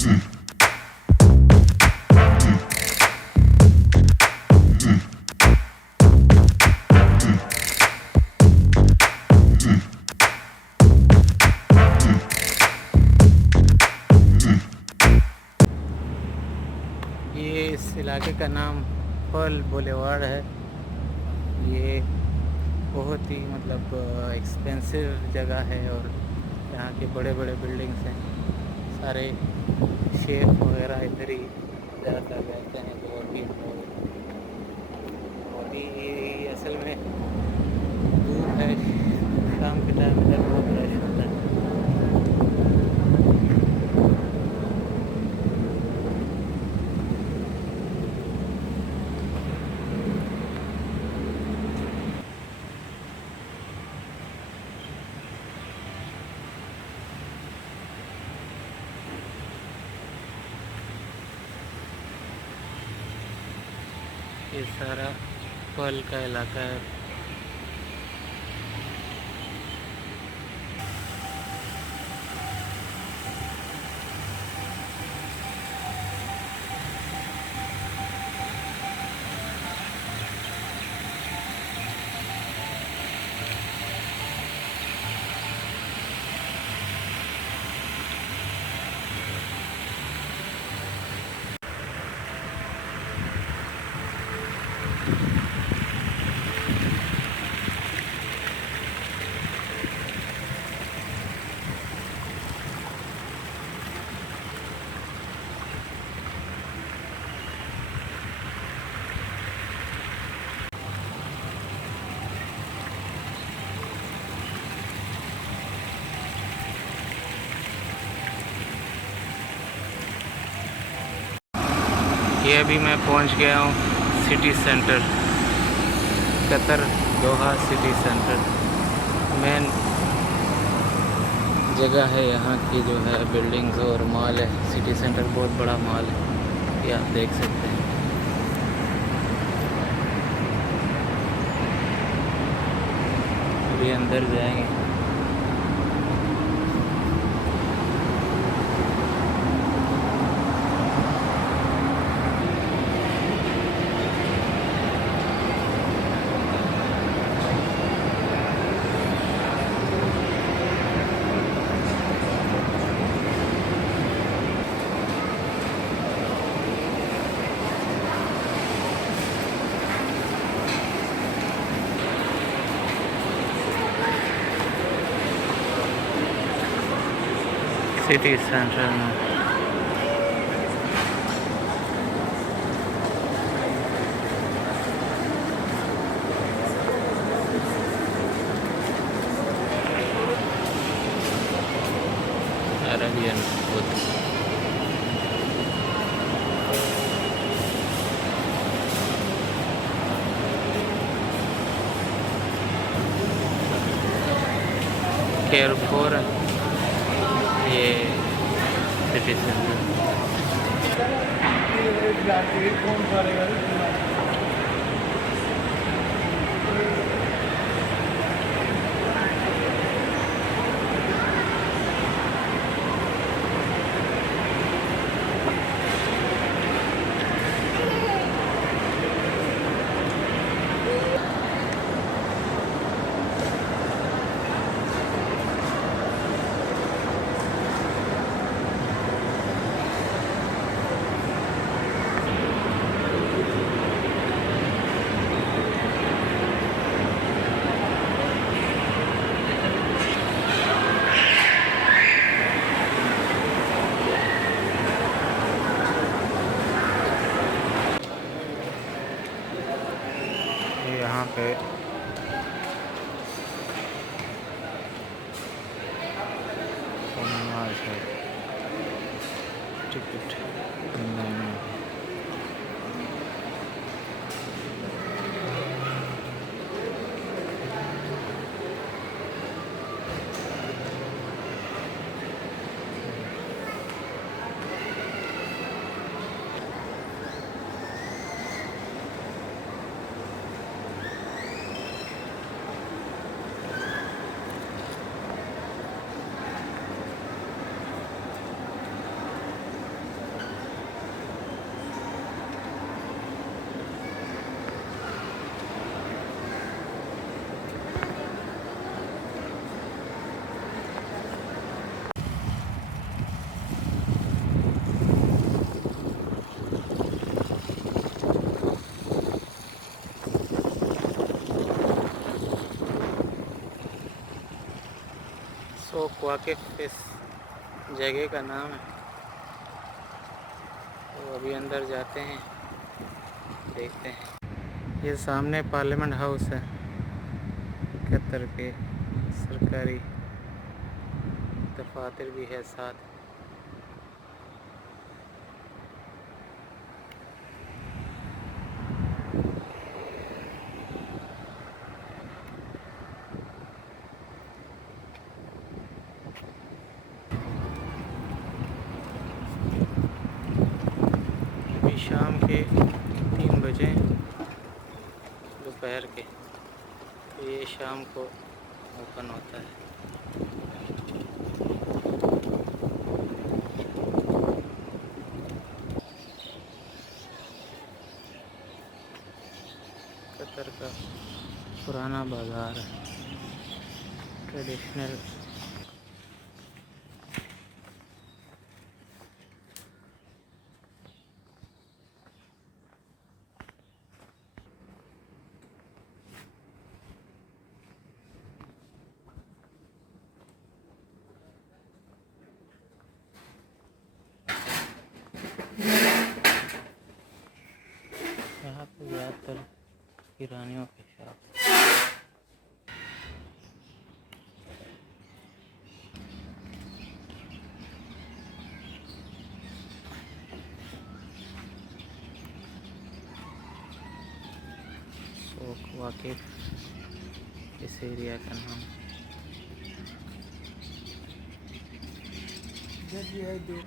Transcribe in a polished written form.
ये इस इलाके का नाम पर्ल बुलेवार्ड है। ये बहुत ही मतलब एक्सपेंसिव जगह है और यहाँ के बड़े बड़े बिल्डिंग्स हैं। सारे शेफ वगैरह इधर ही ज़्यादातर रहते हैं जो अभी अभी असल में धूप है, शाम के टाइम इधर बहुत रश होता है। ये सारा पर्ल का इलाका है। ये अभी मैं पहुंच गया हूँ सिटी सेंटर, कतर दोहा सिटी सेंटर। मेन जगह है यहाँ की जो है बिल्डिंग्स और मॉल है। सिटी सेंटर बहुत बड़ा मॉल है, ये आप देख सकते हैं। अभी अंदर जाएंगे। सिटी सेंटर में अरेबियन फूड। केयरफॉर ये सिटी सेंटर। यहाँ पे नमाज है, टिकट नहीं। शौक वाकिफ़ इस जगह का नाम है। तो अभी अंदर जाते हैं, देखते हैं। ये सामने पार्लियामेंट हाउस है कतर के, सरकारी दफातर भी है साथ। अभी शाम के 3 बजे दोपहर के, तो ये शाम को ओपन होता है। कतर का पुराना बाज़ार है, ट्रेडिशनल। यहाँ पे ज़्यादातर किरानियों के शॉप। शौक वाकिफ़ इस एरिया का नाम। ये है जो